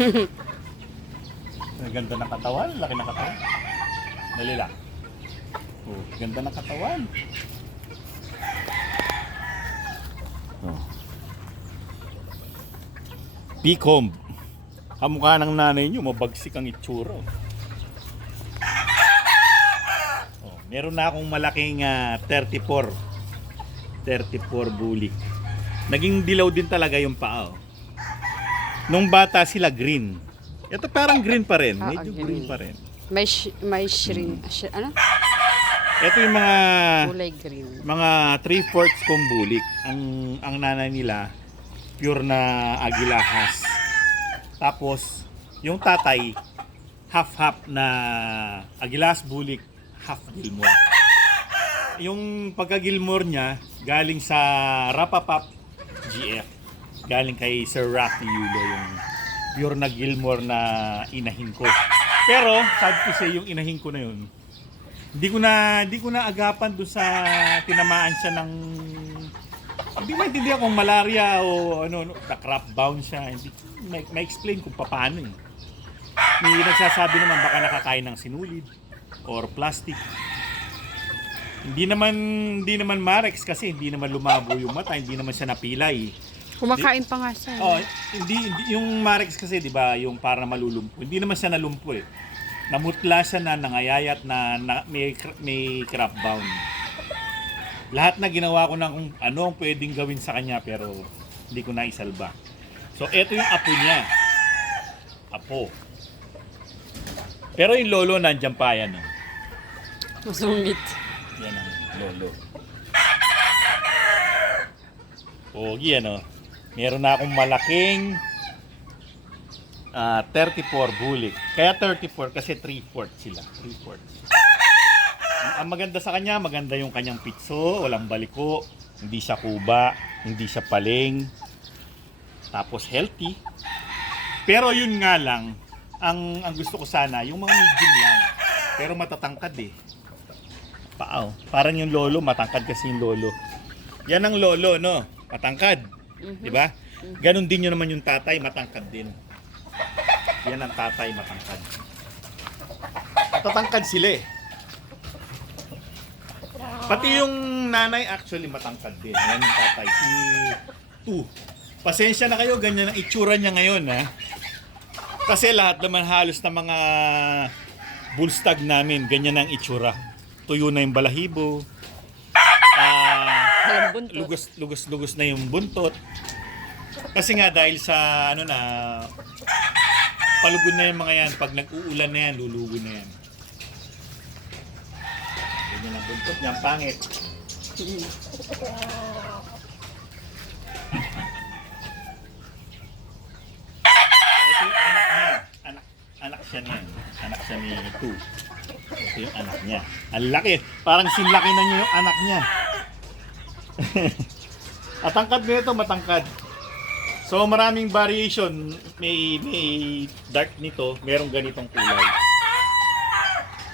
Ang ganda ng katawan, laki ng katawan. Dali lang. Oh, ganda ng katawan. Oh. Peacomb. Kamukha ng nanay nyo, mabagsik ang itsura. Oh, meron na akong malaking 34 bulik. Naging dilaw din talaga yung paa. Nung bata sila green. Ito parang green pa rin. Medyo green pa rin. May shrink. Ano? Ito yung mga Kulay green. mga 3/4 kong bulik. Ang nanay nila pure na Agilahas. Tapos yung tatay half na Agilahas bulik, half Gilmore. Yung pagka-Gilmore niya galing sa Rapapap GF. Galing kay Sir Rafi Yulo, yung pure na Gilmore na inahin ko. Pero sad to say, yung inahin ko na yun, hindi ko na agapan doon sa tinamaan siya ng, hindi maintindihan kung malaria o na-crop bound siya. Hindi ma-explain kung paano eh. May nagsasabi naman baka nakakain ng sinulid or plastic. Hindi naman Marex kasi hindi naman lumabo yung mata, hindi naman siya napilay. Kumakain pa nga siya. Oh, hindi yung Marex kasi 'di ba, yung para malulumpo. Hindi naman siya nalumpo eh. Namutla siya na nangayayat na may crop bound. Lahat na ginawa ko na kung ano ang pwedeng gawin sa kanya pero hindi ko na isalba. So eto yung apo niya. Apo. Pero yung lolo nandiyan pa yan. Oh. Masungit. Yan ang lolo. Pogi ano. Meron na akong malaking 34 bulik. Kaya 34 kasi 3/4 sila. 3/4. Ang maganda sa kanya, maganda yung kanyang pitso, walang baliko, hindi siya kuba, hindi siya paling. Tapos healthy. Pero yun nga lang, ang gusto ko sana, yung mga medium lang. Pero matatangkad eh. Paaw. Parang yung lolo, matangkad kasi yung lolo. Yan ang lolo, no? Matangkad. Di ba? Ganon din yun naman yung tatay, matangkad din. Yan ang tatay, matangkad. Matatangkad sila eh. Pati yung nanay actually matangkad din. Yan yung tatay. Si Tu. Pasensya na kayo, ganyan ang itsura niya ngayon ha. Kasi lahat naman halos na mga bullstag namin, ganyan ang itsura. Tuyo na yung balahibo. Lugos na yung buntot. Kasi nga dahil sa palugod na yung mga yan, pag nag-uulan na yan, lulugo na yan. Ganyan ang buntot niya, pangit. Ito yung anak niya. Anak siya niyan. Anak siya ni Tu. Ito yung anak niya. Ang laki. Parang sinlaki na niya yung anak niya. At tangkad nito, matangkad. So maraming variation. May dark nito, merong ganitong kulay.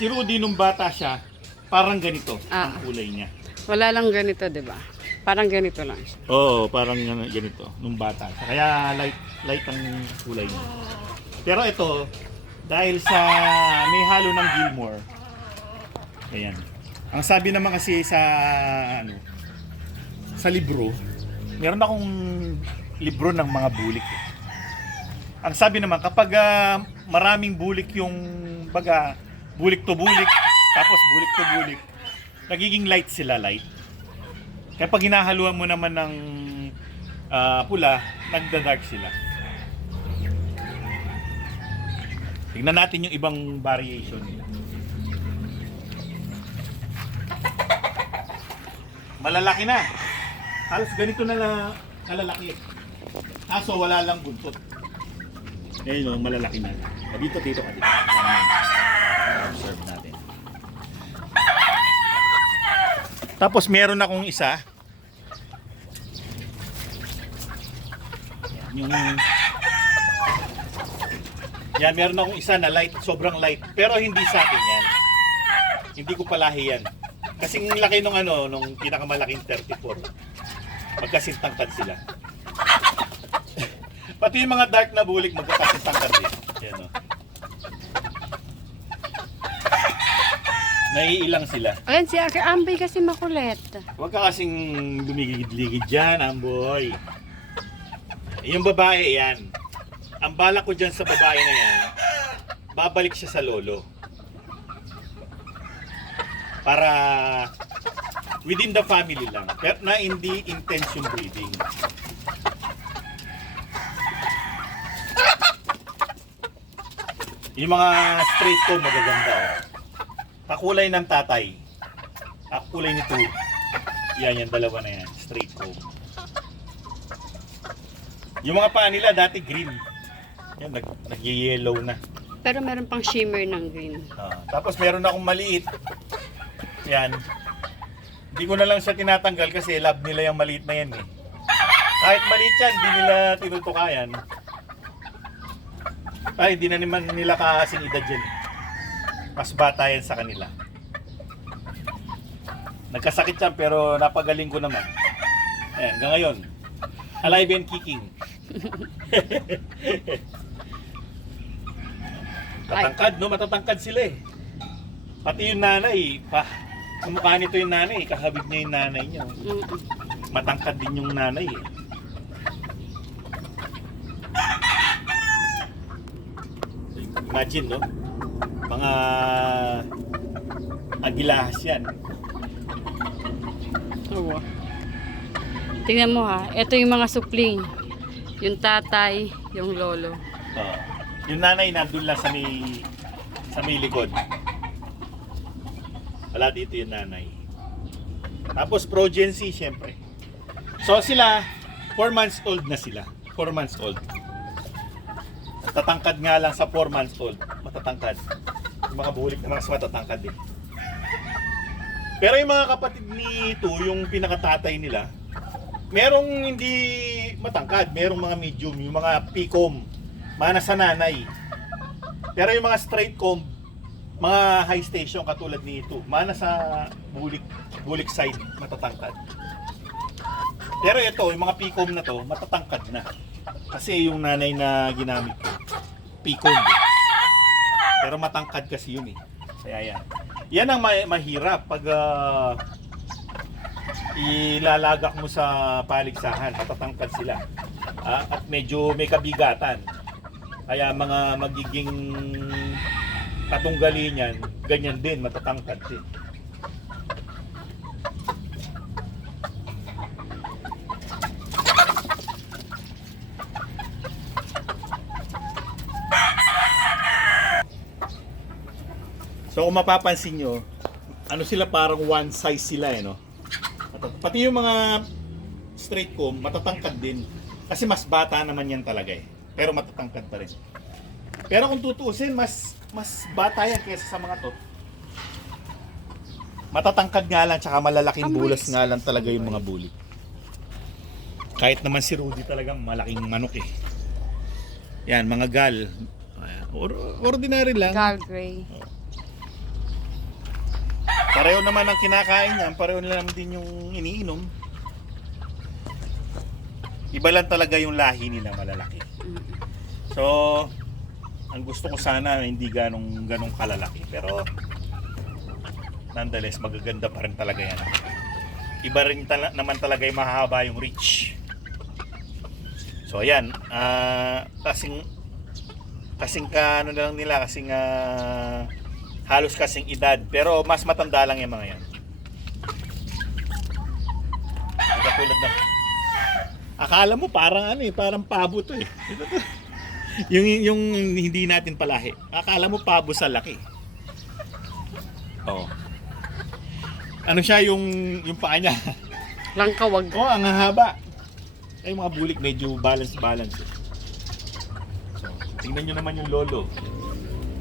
Si Rudy nung bata siya, parang ganito ang kulay niya. Wala lang ganito, di ba? Parang ganito lang siya. Oo, parang ganito nung bata. Kaya light ang kulay niya. Pero ito, dahil sa may halo ng Gilmore. Ayan. Ang sabi naman kasi sa libro, meron akong libro ng mga bulik. Ang sabi naman, kapag maraming bulik yung bulik to bulik, tapos bulik to bulik, nagiging light sila, light. Kaya pag hinahaluan mo naman ng pula, nagda-dark sila. Tingnan natin yung ibang variation nila. Malalaki na. Halos ganito na kalalaki. Kaso wala lang buntot. Ayun o, malalaki na. Dito ka dito. Observe natin. Tapos meron akong isa. Yan, meron akong isa na light, sobrang light. Pero hindi sa akin yan. Hindi ko palahi yan. Kasing laki nung pinakamalaking 34. Magkasintangkad sila. Pati yung mga dark na bulik magkakasitangkad din. Yan o. Naiilang sila. Ayan, si Ate Ambay kasi makulit. Huwag ka kasing lumigid-ligid dyan, Amboy. Yung babae yan. Ang balak ko dyan sa babae na yan, babalik siya sa lolo. Para within the family lang. Pero na hindi intention breeding. Yung mga straight ko magaganda. Oh. Kakulay ng tatay. Kakulay nito. Yan, yung dalawa na yan. Straight comb. Yung mga paa nila dati green. Yan, nag-yellow na. Pero meron pang shimmer ng green. Tapos meron akong maliit. Yan. Hindi ko na lang siya tinatanggal kasi love nila yung maliit na yan eh. Kahit maliit yan, hindi nila tinutukayan. Ay, hindi na naman nila kasing edad yan. Mas bata yan sa kanila. Nagkasakit yan pero napagaling ko naman. Ayan, hanggang ngayon. Alive and kicking. Tatangkad, no? Matatangkad sila eh. Pati yung nanay, kumukha nito yung nanay, kahabig niya yung nanay niya. Matangkad din yung nanay eh. Imagine, no? Mga agilahas yan. Oo. Tingnan mo ha, ito yung mga supling. Yung tatay, yung lolo. Yung nanay nandun lang sa may likod. Wala dito yung nanay. Tapos progeny, syempre. So sila, 4 months old na sila. 4 months old. Tatangkad nga lang sa 4 months old. Matatangkad. Yung mga bulik na mas matatangkad din. Pero yung mga kapatid ni Ito, yung pinakatatay nila, merong hindi matangkad, merong mga medium, yung mga P-comb, mana sa nanay. Pero yung mga straight comb, mga high station katulad nito, mana sa bulik side, matatangkad. Pero ito, yung mga P-comb na to, matatangkad na. Kasi yung nanay na ginamit ko, P-comb. Pero matangkad kasi yun eh. Kaya yan. Yan ang mahirap pag ilalagak mo sa paligsahan, matatangkad sila. At medyo may kabigatan. Kaya mga magiging katunggali niyan, ganyan din, matatangkad din. So kung mapapansin nyo, ano sila parang one size sila eh, no? Pati yung mga straight comb, matatangkad din. Kasi mas bata naman yan talaga eh. Pero matatangkad pa rin. Pero kung tutuusin, mas bata yan kaysa sa mga to. Matatangkad nga lang, tsaka malalaking bulas nga lang talaga yung mga bulik. Kahit naman si Rudy talagang malaking manok eh. Yan, mga gal. Ordinary lang. Gal gray. Pareho naman ang kinakain niya, pareho na lang din yung iniinom. Iba lang talaga yung lahi nila, malalaki. So, ang gusto ko sana hindi ganong kalalaki, pero nonetheless magaganda pa rin talaga yan. Iba rin naman talaga yung mahaba yung reach. So ayan, kasing ka ano na lang nila, kasing halos kasing edad, pero mas matanda lang yung mga yan. Katulad na. Akala mo parang ano eh, parang pabo to eh. yung hindi natin palahi. Akala mo pabo sa laki. Oh. Ano siya yung paa niya? Langkawag. Oh, ang haba. Ay mga bulik medyo balance eh. So, tingnan niyo naman yung lolo.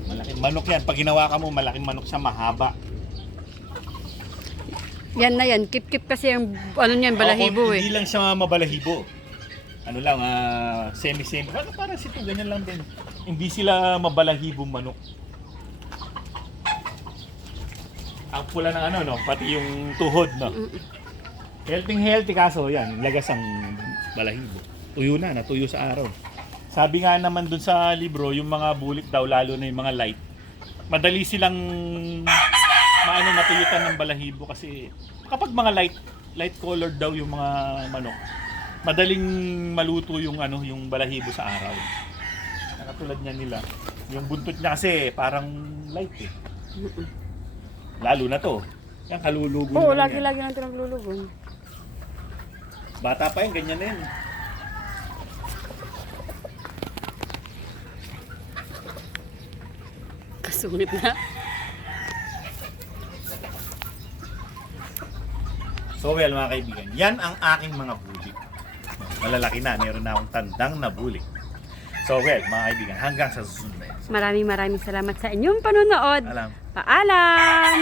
Malaking manok yan. Pag hinawakan mo, malaking manok siya, mahaba. Yan na yan. Kip-kip kasi yung ano niyan, balahibo eh. Hindi lang siya mabalahibo. Ano lang, semi-semi. Parang sito, ganyan lang din. Hindi sila mabalahibong manok. Ang pula ng ano, no? Pati yung tuhod, no? Healthy kaso, yan. Lagas ang balahibo. Tuyo na, natuyo sa araw. Sabi nga naman dun sa libro, yung mga bulik daw, lalo na yung mga light, madali silang matuyutan ng balahibo kasi kapag mga light colored daw yung mga manok, madaling maluto yung yung balahibo sa araw. Nakatulad niya nila. Yung buntot niya kasi parang light eh. Lalo na to. Yan kalulugon Oo, lang yan. lagi lang ito naglulugon. Bata pa yan, ganyan na yan. Kasungit na. So well mga kaibigan, yan ang aking mga bulik. Malalaki na, meron na akong tandang na bulik. So well mga kaibigan, hanggang sa susunod. Maraming salamat sa inyong panonood. Alam. Paalam!